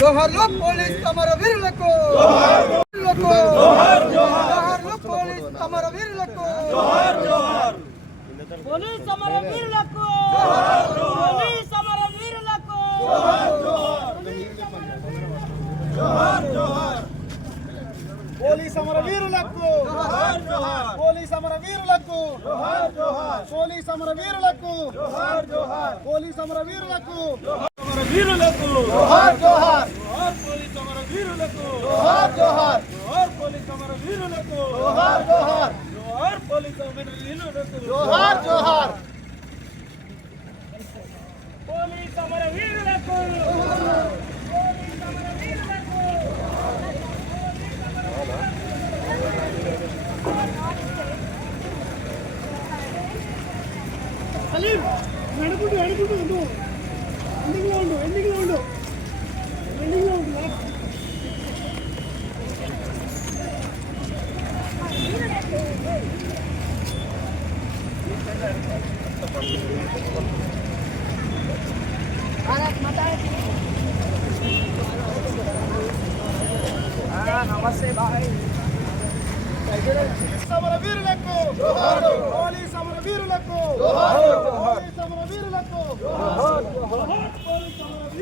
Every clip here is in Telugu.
జోహార్లు పోలీస్ సమరవీరులకు, జోహార్లు పోలీస్ సమరవీరులకు, పోలీస్ సమరవీరులకు, పోలీస్ సమరవీరులకు, పోలీస్ సమరవీరులకు, పోలీస్ సమరవీరులకు, పోలీస్ సమరవీరులకు, పోలీస్ సమరవీరులకు, వీరులకు జోహార్ జోహార్, పోలీస్ సమర వీరులకు జోహార్ జోహార్, పోలీస్ సమర వీరులకు జోహార్ జోహార్, పోలీస్ సమర వీరులకు జోహార్ జోహార్, పోలీస్ సమరవీరులకు, పోలీస్ సమరవీరులకు. సలీం నడుకుంటూ నడుకుంటూ ఎండింగ్లో ఉండు ఎండింగ్లో ఉండు ఎండింగ్లో ఉండు నమస్తే బాయ్. సమరవీరులకు జోహార్, పోలీస్ సమరవీరులకు జోహార్, పోలీస్ సమరవీరులకు జోహార్, పోలీస్ సమరవీరులకు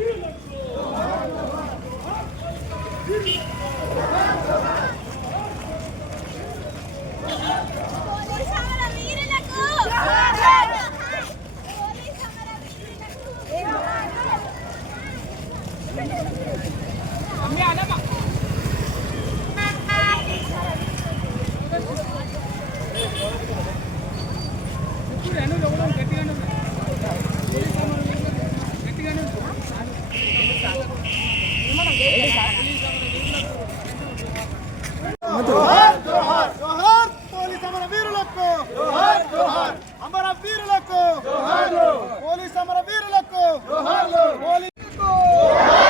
జోహార్ జోహార్, జోహార్ పోలీస్ సమరవీరులకు, జోహార్ జోహార్, అమరవీరులకు జోహార్, పోలీస్ సమరవీరులకు జోహార్, పోలీస్ జోహార్,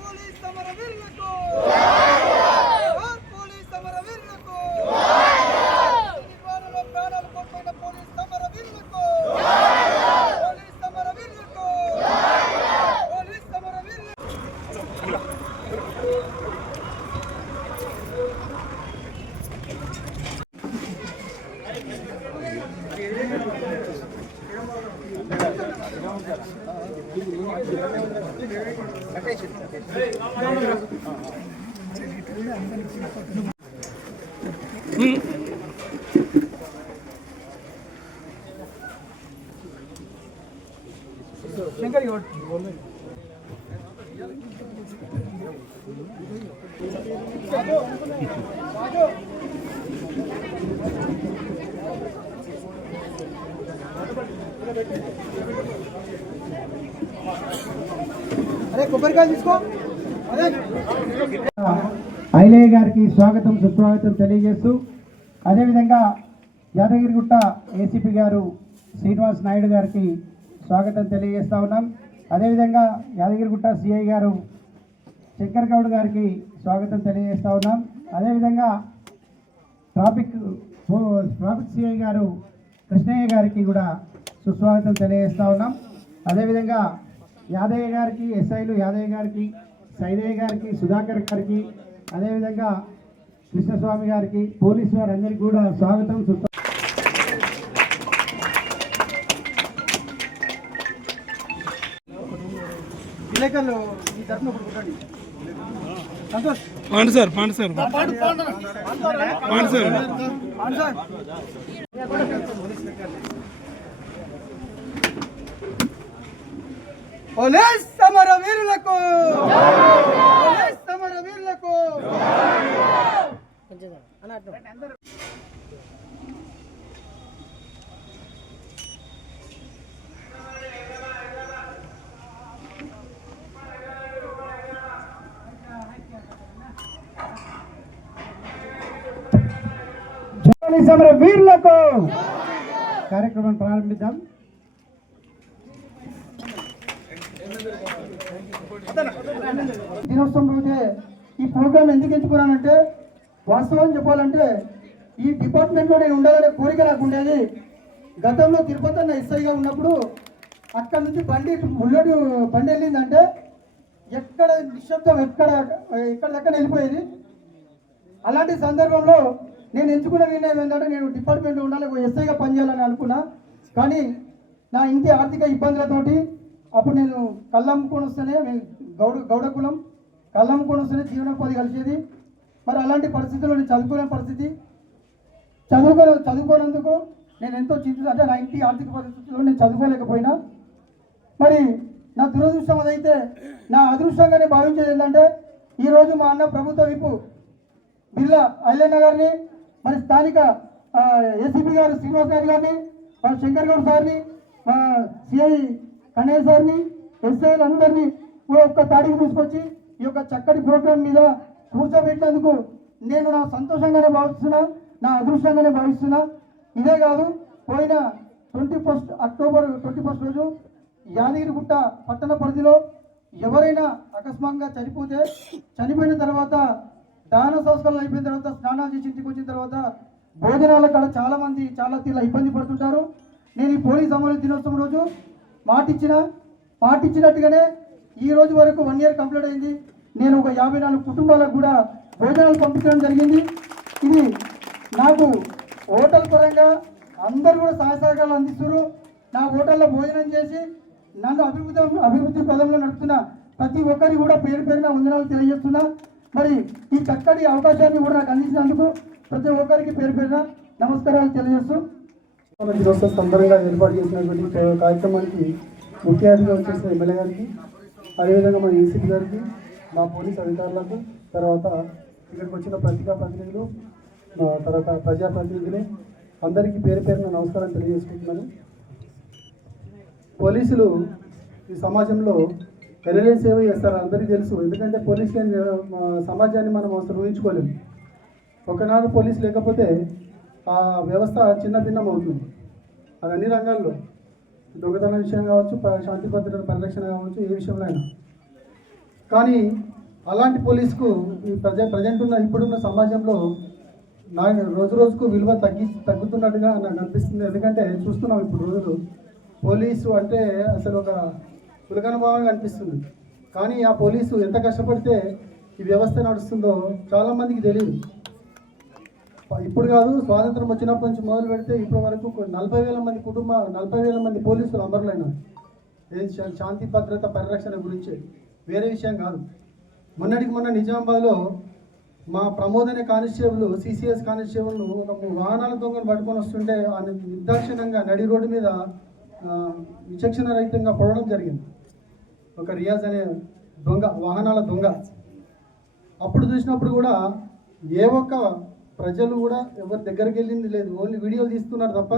పోలీస్ సమరవీరులకు జోహార్, పోలీస్ సమరవీరులకు జోహార్, నివారణలో ప్రాణాలు కోల్పోయిన పోలీస్ సమరవీరులకు జోహార్, పోలీస్ సమరవీరులకు జోహార్, పోలీస్ సమరవీరులకు. అరే కొబ్బరికాయలు తీసుకో. ఐలయ్య గారికి స్వాగతం సుస్వాగతం తెలియజేస్తూ, అదేవిధంగా యాదగిరిగుట్ట ఏసీపీ గారు శ్రీనివాస్ నాయుడు గారికి స్వాగతం తెలియజేస్తూ ఉన్నాం. అదేవిధంగా యాదగిరిగుట్ట సిఐ గారు శంకర్ గౌడ్ గారికి స్వాగతం తెలియజేస్తూ ఉన్నాం. అదేవిధంగా ట్రాఫిక్ సిఐ గారు కృష్ణయ్య గారికి కూడా సుస్వాగతం తెలియజేస్తూ ఉన్నాం. అదేవిధంగా యాదయ్య గారికి, ఎస్ఐలు యాదయ్య గారికి, సైదయ్య గారికి, సుధాకర్ గారికి, అదేవిధంగా కృష్ణస్వామి గారికి, పోలీసు వారందరికీ కూడా స్వాగతం. విలేకరులు ఈ తరఫున ఒకటి కొట్టండి. Santosh Pandu sir Pandu sir Pandu sir police సమరవీరులకు, పోలీస్ సమరవీరులకు. సమరవీరులకు, కార్యక్రమాన్ని ప్రారంభిద్దాం. దినోత్సవం రోజే ఈ ప్రోగ్రామ్ ఎందుకు ఎంచుకున్నానంటే, వాస్తవం చెప్పాలంటే ఈ డిపార్ట్మెంట్లో నేను ఉండాలనే కోరిక నాకు ఉండేది. గతంలో తిరుపతి అన్న ఎస్ఐగా ఉన్నప్పుడు అక్కడ నుంచి బుల్లెట్ బండి వెళ్ళిందంటే ఎక్కడ నిశ్శబ్దం ఎక్కడెక్కడ వెళ్ళిపోయేది. అలాంటి సందర్భంలో నేను ఎంచుకున్న నిర్ణయం ఏంటంటే, నేను డిపార్ట్మెంట్లో ఉండాలి, ఒక ఎస్ఐగా పనిచేయాలని అనుకున్నా. కానీ నా ఇంటి ఆర్థిక ఇబ్బందులతోటి అప్పుడు నేను కళ్ళమ్ముకొని వస్తేనే, గౌడ కులం కళ్ళమ్ముకొని వస్తేనే జీవనోపాధి కలిసేది. మరి అలాంటి పరిస్థితుల్లో నేను చదువుకునే పరిస్థితి, చదువుకోనందుకు నేను ఎంతో అంటే నా ఇంటి ఆర్థిక పరిస్థితుల్లో నేను చదువుకోలేకపోయినా. మరి నా దురదృష్టం అదైతే నా అదృష్టంగానే భావించేది ఏంటంటే, ఈరోజు మా అన్న ప్రభుత్వ విప్పు బిర్లా ఐలన్న గారిని, మరి స్థానిక ఏసీపీ గారు శ్రీనివాస్ నాయుడు గారిని, మా శంకర్ గౌడ్ సార్ని, మా సిఐ కన్నయ్య సార్ని, ఎస్ఐలు అందరినీ ఒక్క తాడికి తీసుకొచ్చి ఈ యొక్క చక్కటి ప్రోగ్రాం మీద కూర్చోబెట్టినందుకు నేను నా సంతోషంగానే భావిస్తున్నా, నా అదృష్టంగానే భావిస్తున్నా. ఇదే కాదు, పోయిన 21 అక్టోబర్ 21 రోజు యాదగిరిగుట్ట పట్టణ పరిధిలో ఎవరైనా అకస్మాత్తుగా చనిపోయిన తర్వాత దాన సంస్కారాలు అయిపోయిన తర్వాత స్నానాలు చేసి ఇంటికి వచ్చిన తర్వాత భోజనాల కాడ చాలామంది చాలా తీరులో ఇబ్బంది పడుతుంటారు. నేను ఈ పోలీస్ అమలు దినోత్సవం రోజు మాటిచ్చినట్టుగానే ఈ రోజు వరకు 1 year కంప్లీట్ అయింది. నేను ఒక 54 కుటుంబాలకు కూడా భోజనాలు పంపించడం జరిగింది. ఇది నాకు హోటల్ పరంగా అందరూ కూడా సహాయ సహకారాలు అందిస్తున్నారు. నా హోటల్లో భోజనం చేసి నన్ను అభివృద్ధి పదంలో నడుపుతున్న ప్రతి ఒక్కరికి కూడా పేరు పేరున వందనాలు తెలియజేస్తున్నా. మరి ఈ చక్కటి అవకాశాన్ని కూడా నాకు అందించినందుకు ప్రతి ఒక్కరికి పేరు పేరున నమస్కారాలు తెలియజేస్తూ, దినోత్సవ సందర్భంగా ఏర్పాటు చేసినటువంటి కార్యక్రమానికి ముఖ్య అతిథిగా వచ్చేసిన ఎమ్మెల్యే గారికి, అదేవిధంగా మన ఏసీపీ గారికి, మా పోలీస్ అధికారులకు, తర్వాత ఇక్కడికి వచ్చిన పత్రికా ప్రతినిధులు, తర్వాత ప్రజాప్రతినిధులు అందరికీ పేరు పేరున నమస్కారం తెలియజేసుకుంటున్నాను. పోలీసులు ఈ సమాజంలో ఎనలేని సేవ చేస్తారు, అందరికీ తెలుసు. ఎందుకంటే పోలీసు సమాజాన్ని మనం అసలు ఊహించుకోలేము. ఒకనాడు పోలీసు లేకపోతే ఆ వ్యవస్థ చిన్న భిన్నం అవుతుంది. అది అన్ని రంగాల్లో, దొంగతనం విషయం కావచ్చు, శాంతి భద్రతల పరిరక్షణ కావచ్చు, ఏ విషయంలో అయినా. కానీ అలాంటి పోలీసుకు ఈ ప్రజెంట్ ఉన్న ఇప్పుడున్న సమాజంలో రోజు రోజుకు విలువ తగ్గుతున్నట్టుగా నాకు అనిపిస్తుంది. ఎందుకంటే చూస్తున్నాం ఇప్పుడు రోజులు పోలీసు అంటే అసలు ఒక చులకన భావంగా అనిపిస్తుంది. కానీ ఆ పోలీసు ఎంత కష్టపడితే ఈ వ్యవస్థ నడుస్తుందో చాలామందికి తెలియదు. ఇప్పుడు కాదు, స్వాతంత్రం వచ్చినప్పటి నుంచి మొదలు పెడితే ఇప్పటి వరకు 40,000 మంది పోలీసులు అమరులైనారు. శాంతి భద్రత పరిరక్షణ గురించి, వేరే విషయం కాదు. మొన్న నిజామాబాద్లో మా ప్రమోద్ అనే కానిస్టేబుల్, సిసిఎస్ కానిస్టేబుల్ను ఒక వాహనాల దొంగను పట్టుకొని వస్తుంటే ఆయన నిర్దాక్షిణంగా నడి రోడ్డు మీద విచక్షణ రహితంగా పడడం జరిగింది. ఒక రియాజ్ అనే వాహనాల దొంగ. అప్పుడు చూసినప్పుడు కూడా ఏ ఒక్క ప్రజలు కూడా ఎవరి దగ్గరికి వెళ్ళింది లేదు, ఓన్లీ వీడియోలు తీస్తున్నారు తప్ప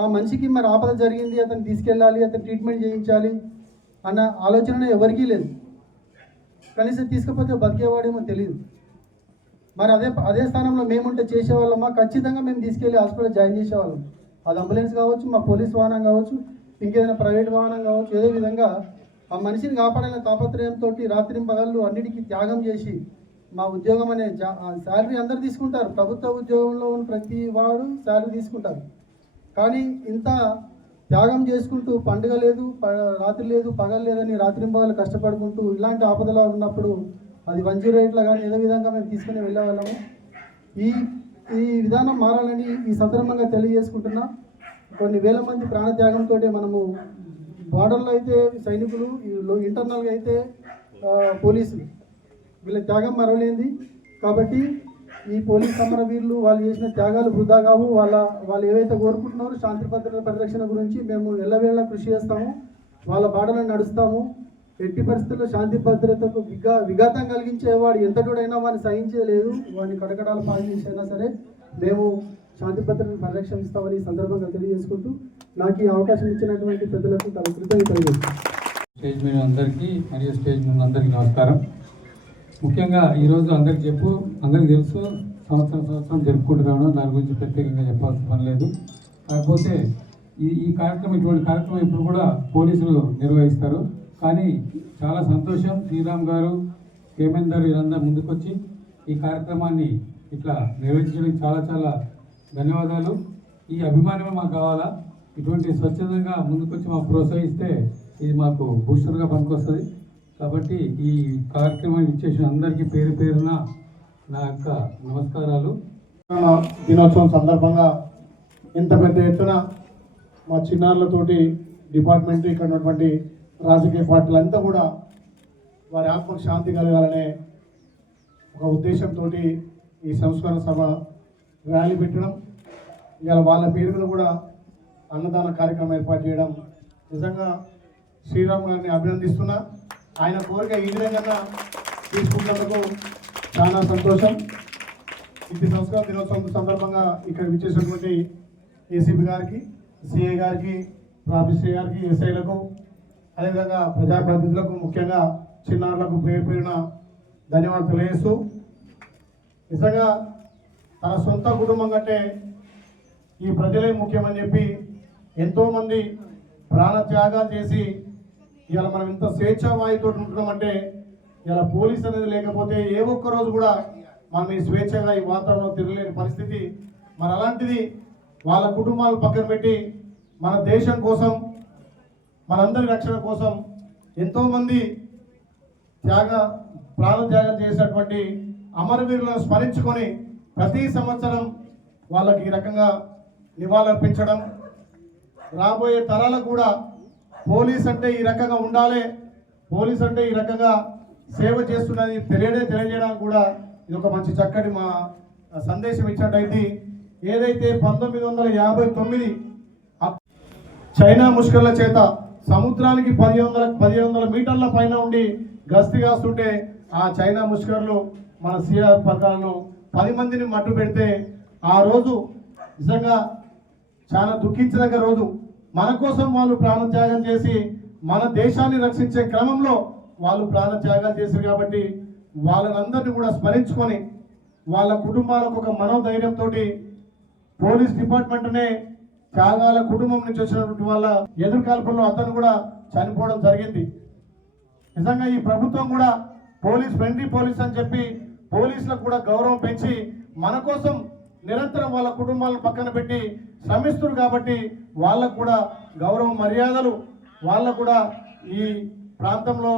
ఆ మనిషికి మరి ఆపద జరిగింది, అతను తీసుకెళ్ళాలి, అతను ట్రీట్మెంట్ చేయించాలి అన్న ఆలోచన ఎవరికీ లేదు. కనీసం తీసుకపోతే బతికేవాడేమో తెలియదు. మరి అదే స్థానంలో మేముంటే చేసేవాళ్ళమా? ఖచ్చితంగా మేము తీసుకెళ్ళి హాస్పిటల్ జాయిన్ చేసేవాళ్ళం. అది అంబులెన్స్ కావచ్చు, మా పోలీస్ వాహనం కావచ్చు, ఇంకేదైనా ప్రైవేట్ వాహనం కావచ్చు, ఏదో విధంగా ఆ మనిషిని కాపాడాలనే తాపత్రయంతో రాత్రింపగళ్ళు అన్నిటికీ త్యాగం చేసి మా ఉద్యోగం అనే శాలరీ అందరు తీసుకుంటారు. ప్రభుత్వ ఉద్యోగంలో ఉన్న ప్రతి వాడు శాలరీ తీసుకుంటారు. కానీ ఇంత త్యాగం చేసుకుంటూ పండుగ లేదు, రాత్రి లేదు, పగలు లేదని రాత్రింపగలు కష్టపడుకుంటూ ఇలాంటి ఆపదలో ఉన్నప్పుడు అది 108లో కానీ ఏదో విధంగా మేము తీసుకుని వెళ్ళేవాళ్ళము. ఈ విధానం మారాలని ఈ సందర్భంగా తెలియజేసుకుంటున్నా. కొన్ని వేల మంది ప్రాణత్యాగంతో మనము బార్డర్లో అయితే సైనికులు, ఇంటర్నల్గా అయితే పోలీసులు, వీళ్ళ త్యాగం మరవలేంది. కాబట్టి ఈ పోలీస్ సమరవీరులు వాళ్ళు చేసిన త్యాగాలు వృధా కావు. వాళ్ళు ఏవైతే కోరుకుంటున్నారో శాంతి భద్రత పరిరక్షణ గురించి మేము ఎల్లవేళ కృషి చేస్తాము, వాళ్ళ బాటలో నడుస్తాము. ఎట్టి పరిస్థితుల్లో శాంతి భద్రతకు విఘాతం కలిగించేవాడు ఎంతటోడైనా వాడిని సహించలేదు, వాడిని కడకడాలు పాలు చేసైనా సరే మేము శాంతి భద్రతను పరిరక్షిస్తామని ఈ సందర్భంగా తెలియజేసుకుంటూ నాకు ఈ అవకాశం ఇచ్చినటువంటి పెద్దలకు తన కృతజ్ఞతలు. స్టేజ్ మీద అందరికీ మరియు స్టేజ్ మీద అందరికీ నమస్కారం. ముఖ్యంగా ఈరోజు అందరికీ తెలుసు, సంవత్సరం జరుపుకుంటున్నాను. దాని గురించి ప్రత్యేకంగా చెప్పాల్సిన పని లేదు. కాకపోతే ఈ కార్యక్రమం ఇటువంటి కార్యక్రమం ఇప్పుడు కూడా పోలీసులు నిర్వహిస్తారు. కానీ చాలా సంతోషం, శ్రీరామ్ గారు, కేమేందర్ వీరందరూ ముందుకొచ్చి ఈ కార్యక్రమాన్ని ఇట్లా నిర్వహించడానికి చాలా చాలా ధన్యవాదాలు. ఈ అభిమానమే మాకు కావాలా. ఇటువంటి స్వచ్ఛందంగా ముందుకొచ్చి మాకు ప్రోత్సహిస్తే ఇది మాకు బూస్టర్గా పనికొస్తుంది. కాబట్టి ఈ కార్యక్రమాన్ని ఇచ్చేసిన అందరికీ పేరు పేరున నా యొక్క నమస్కారాలు. దినోత్సవం సందర్భంగా ఇంత పెద్ద ఎత్తున మా చిన్నారులతోటి డిపార్ట్మెంట్ ఇక్కడ ఉన్నటువంటి రాజకీయ పార్టీలంతా కూడా వారి ఆత్మకు శాంతి కలగాలనే ఒక ఉద్దేశంతో ఈ సంస్కరణ సభ ర్యాలీ పెట్టడం, ఇవాళ వాళ్ళ పేరు మీద కూడా అన్నదాన కార్యక్రమం ఏర్పాటు చేయడం నిజంగా శ్రీరామ్ గారిని అభినందిస్తున్నా. ఆయన కోరిక ఈ విధంగా తీసుకున్నందుకు చాలా సంతోషం. ఇది సంస్కరణ దినోత్సవం సందర్భంగా ఇక్కడ విచ్చేసినటువంటి ఏసీపీ గారికి, సిఐ గారికి, ట్రాఫిక్ సిఐ గారికి, ఎస్ఐలకు, అదేవిధంగా ప్రజాప్రతినిధులకు, ముఖ్యంగా చిన్నారులకు పేరు పేరున ధన్యవాదాలు తెలియజేస్తూ, నిజంగా తన సొంత కుటుంబం కంటే ఈ ప్రజలే ముఖ్యమని చెప్పి ఎంతోమంది ప్రాణ త్యాగాలు చేసి ఇవాళ మనం ఇంత స్వేచ్ఛావాయుతో ఉంటున్నామంటే ఇలా పోలీస్ అనేది లేకపోతే ఏ ఒక్క రోజు కూడా మనం ఈ స్వేచ్ఛగా ఈ వాతావరణంలో తిరగలేని పరిస్థితి. మరి అలాంటిది వాళ్ళ కుటుంబాలు పక్కన పెట్టి మన దేశం కోసం, మనందరి రక్షణ కోసం ఎంతోమంది ప్రాణత్యాగం చేసినటువంటి అమరవీరులను స్మరించుకొని ప్రతి సంవత్సరం వాళ్ళకి ఈ రకంగా నివాళులర్పించడం, రాబోయే తరాలకు కూడా పోలీస్ అంటే ఈ రకంగా ఉండాలి, పోలీస్ అంటే ఈ రకంగా సేవ చేస్తున్నది తెలియజేయడానికి కూడా ఇది ఒక మంచి చక్కటి మా సందేశం ఇచ్చినట్టయితే, ఏదైతే 1959 చైనా ముష్కర్ల చేత సముద్రానికి 1500 మీటర్ల పైన ఉండి గస్తీ కాస్తుంటే ఆ చైనా ముష్కర్లు మన సిఆర్ పథకాలను 10 మందిని మట్టు పెడితే ఆ రోజు నిజంగా చాలా దుఃఖించదగ్గ రోజు. మన కోసం వాళ్ళు ప్రాణత్యాగం చేసి మన దేశాన్ని రక్షించే క్రమంలో వాళ్ళు ప్రాణత్యాగాలు చేశారు. కాబట్టి వాళ్ళందరినీ కూడా స్మరించుకొని వాళ్ళ కుటుంబాలకు ఒక మనోధైర్యంతో పోలీస్ డిపార్ట్మెంట్నే త్యాగాల కుటుంబం నుంచి వచ్చినటువంటి వాళ్ళ ఎదురుకాల్పుల్లో అతను కూడా చనిపోవడం జరిగింది. నిజంగా ఈ ప్రభుత్వం కూడా పోలీస్ ఫ్రెండ్లీ పోలీస్ అని చెప్పి పోలీసులకు కూడా గౌరవం పెంచి మన కోసం నిరంతరం వాళ్ళ కుటుంబాలను పక్కన పెట్టి శ్రమిస్తున్నారు. కాబట్టి వాళ్ళకు కూడా గౌరవ మర్యాదలు, వాళ్ళకు కూడా ఈ ప్రాంతంలో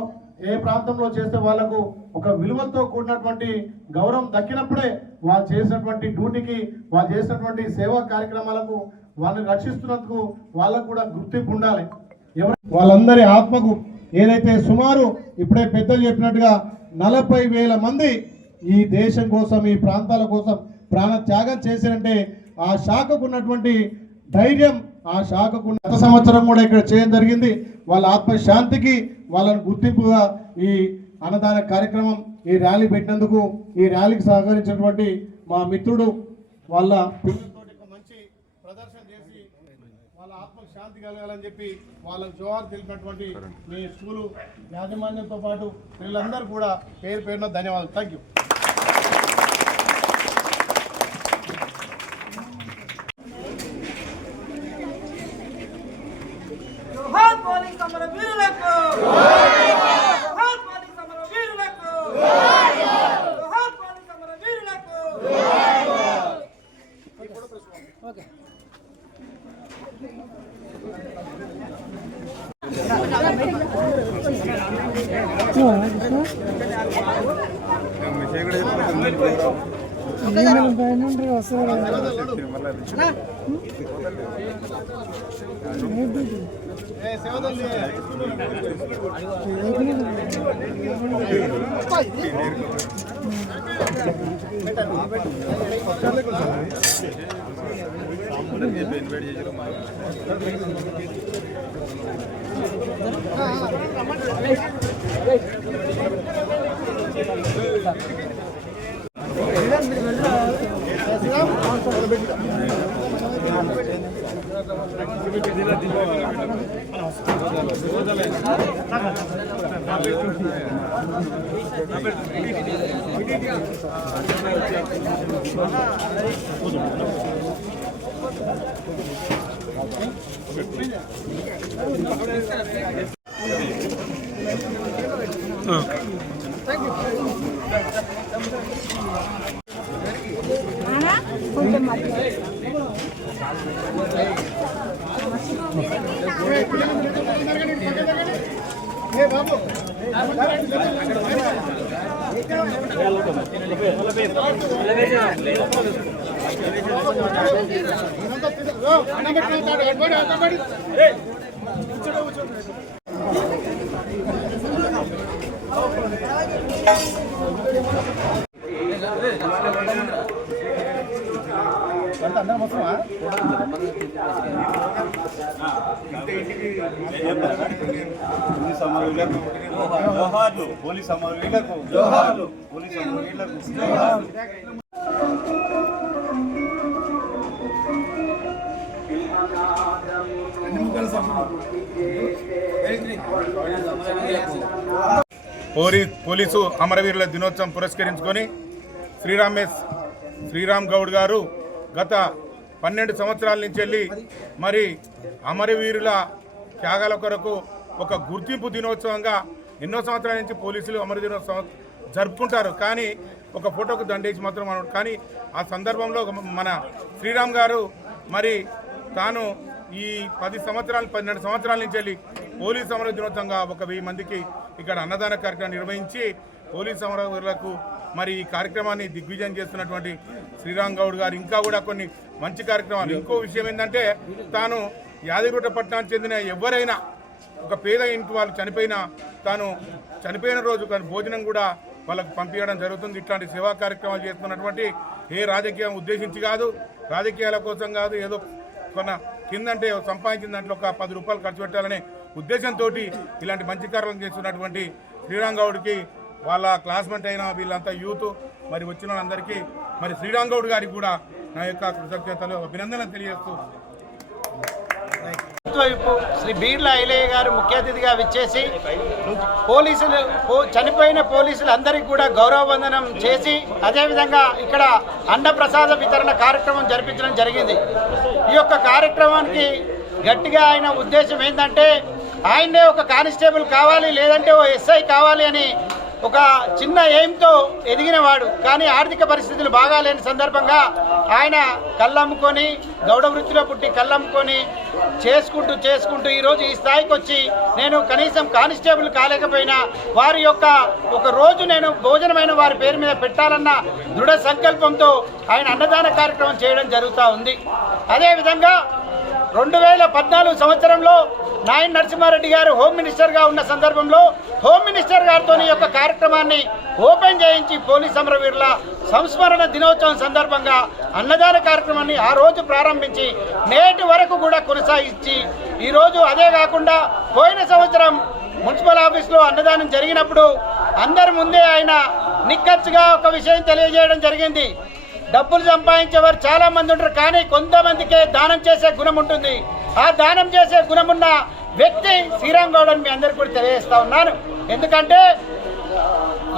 ఏ ప్రాంతంలో చేస్తే వాళ్లకు ఒక విలువతో కూడినటువంటి గౌరవం దక్కినప్పుడే వాళ్ళు చేసినటువంటి డ్యూటీకి, వాళ్ళు చేసినటువంటి సేవా కార్యక్రమాలకు, వాళ్ళని రక్షిస్తున్నందుకు వాళ్ళకు కూడా గుర్తింపు ఉండాలి. వాళ్ళందరి ఆత్మకు ఏదైతే సుమారు ఇప్పుడే పెద్దలు చెప్పినట్టుగా 40,000 మంది ఈ దేశం కోసం, ఈ ప్రాంతాల కోసం ప్రాణ త్యాగం చేశారంటే ఆ శాఖకు ఉన్నటువంటి ధైర్యం, ఆ శాఖకు గత సంవత్సరం కూడా ఇక్కడ చేయడం జరిగింది. వాళ్ళ ఆత్మశాంతికి వాళ్ళని గుర్తింపుగా ఈ అన్నదాన కార్యక్రమం, ఈ ర్యాలీ పెట్టినందుకు, ఈ ర్యాలీకి సహకరించినటువంటి మా మిత్రుడు వాళ్ళ పిల్లలతో మంచి ప్రదర్శన చేసి వాళ్ళ ఆత్మకు శాంతి కలగాలని చెప్పి వాళ్ళకు జోహార్ తెలిపినటువంటి మీ స్కూలు యాజమాన్యంతో పాటు పిల్లలందరూ కూడా పేరు పేరున ధన్యవాదాలు. Thank you. జోహార్ పోలీస్ సమర వీరులకు, జోహార్ పోలీస్ సమర వీరులకు, జోహార్ పోలీస్ సమర వీరులకు. ఓకే. జోహార్లు పోలీస్ అమరవీరులకు జోహార్లు పోలీస్ అమరవీరులకు జోహార్లు. పోలీసు అమరవీరుల దినోత్సవం పురస్కరించుకొని శ్రీరామ్ గౌడ్ గారు గత 12 సంవత్సరాల నుంచి వెళ్ళి మరి అమరవీరుల త్యాగాల కొరకు ఒక గుర్తింపు దినోత్సవంగా ఎన్నో సంవత్సరాల నుంచి పోలీసులు అమర దినోత్సవం జరుపుకుంటారు. కానీ ఒక ఫోటోకు దండేసి మాత్రం మనం కానీ ఆ సందర్భంలో మన శ్రీరామ్ గారు మరి తాను ఈ 12 సంవత్సరాల నుంచి వెళ్ళి పోలీస్ అమర దినోత్సవంగా ఒక 1000 మందికి ఇక్కడ అన్నదాన కార్యక్రమం నిర్వహించి పోలీస్ అమరవీరులకు మరి ఈ కార్యక్రమాన్ని దిగ్విజయం చేస్తున్నటువంటి శ్రీరామ్ గౌడ్ గారు ఇంకా కూడా కొన్ని మంచి కార్యక్రమాలు. ఇంకో విషయం ఏంటంటే తాను యాదగిరిగుట్ట పట్టణానికి చెందిన ఎవరైనా ఒక పేద ఇంటి వాళ్ళు చనిపోయినా తాను చనిపోయిన రోజు కానీ భోజనం కూడా వాళ్ళకు పంపించడం జరుగుతుంది. ఇట్లాంటి సేవా కార్యక్రమాలు చేస్తున్నటువంటి ఏ రాజకీయం ఉద్దేశించి కాదు, రాజకీయాల కోసం కాదు, ఏదో కొన్న కిందంటే సంపాదించిన దాంట్లో ఒక 10 రూపాయలు ఖర్చు పెట్టాలనే ఉద్దేశంతో ఇలాంటి మంచి కార్యక్రమం చేస్తున్నటువంటి శ్రీరామ్ గౌడ్కి వాళ్ళ క్లాస్మేట్ అయిన వీళ్ళంతా యూత్ మరి వచ్చిన వాళ్ళందరికీ మరి శ్రీరామ్ గౌడ్ గారికి కూడా నా యొక్క కృతజ్ఞతలు అభినందనలు తెలియజేస్తూ శ్రీ బీర్లా ఐలయ్య గారు ముఖ్య అతిథిగా విచ్చేసి చనిపోయిన పోలీసులందరికీ కూడా గౌరవ వందనం చేసి అదేవిధంగా ఇక్కడ అన్నప్రసాద వితరణ కార్యక్రమం జరిపించడం జరిగింది. ఈ యొక్క కార్యక్రమానికి గట్టిగా ఆయన ఉద్దేశం ఏంటంటే ఆయనే ఒక కానిస్టేబుల్ కావాలి, లేదంటే ఓ ఎస్ఐ కావాలి అని ఒక చిన్న ఎయిమ్తో ఎదిగినవాడు. కానీ ఆర్థిక పరిస్థితులు బాగాలేని సందర్భంగా ఆయన కళ్ళమ్ముకొని గౌడ వృత్తిలో పుట్టి కళ్ళమ్ముకొని చేసుకుంటూ ఈరోజు ఈ స్థాయికి వచ్చి నేను కనీసం కానిస్టేబుల్ కాలేకపోయినా వారి యొక్క ఒక రోజు నేను భోజనమైన వారి పేరు మీద పెట్టాలన్న దృఢ సంకల్పంతో ఆయన అన్నదాన కార్యక్రమం చేయడం జరుగుతూ ఉంది. అదేవిధంగా 2014 సంవత్సరంలో నాయన్ నరసింహారెడ్డి గారు హోమ్ మినిస్టర్గా ఉన్న సందర్భంలో హోమ్ మినిస్టర్ గారితో ఈ యొక్క కార్యక్రమాన్ని ఓపెన్ చేయించి పోలీస్ అమరవీరుల సంస్మరణ దినోత్సవం సందర్భంగా అన్నదాన కార్యక్రమాన్ని ఆ రోజు ప్రారంభించి నేటి వరకు కూడా కొనసాగించి ఈరోజు అదే కాకుండా పోయిన సంవత్సరం మున్సిపల్ ఆఫీస్లో అన్నదానం జరిగినప్పుడు అందరి ముందే ఆయన నిక్కచ్చిగా ఒక విషయం తెలియజేయడం జరిగింది. డబ్బులు సంపాదించేవారు చాలా మంది ఉంటారు, కానీ కొంతమందికే దానం చేసే గుణం ఉంటుంది. ఆ దానం చేసే గుణమున్న వ్యక్తి శ్రీరామ్ గౌడ్ అని మీ అందరికీ కూడా తెలియజేస్తా ఉన్నాను. ఎందుకంటే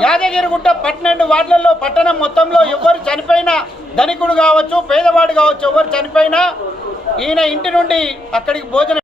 యాదగిరిగుట్ట 12 వార్డులలో పట్టణం మొత్తంలో ఎవరు చనిపోయినా, ధనికుడు కావచ్చు పేదవాడు కావచ్చు, ఎవరు చనిపోయినా ఈయన ఇంటి నుండి అక్కడికి భోజనం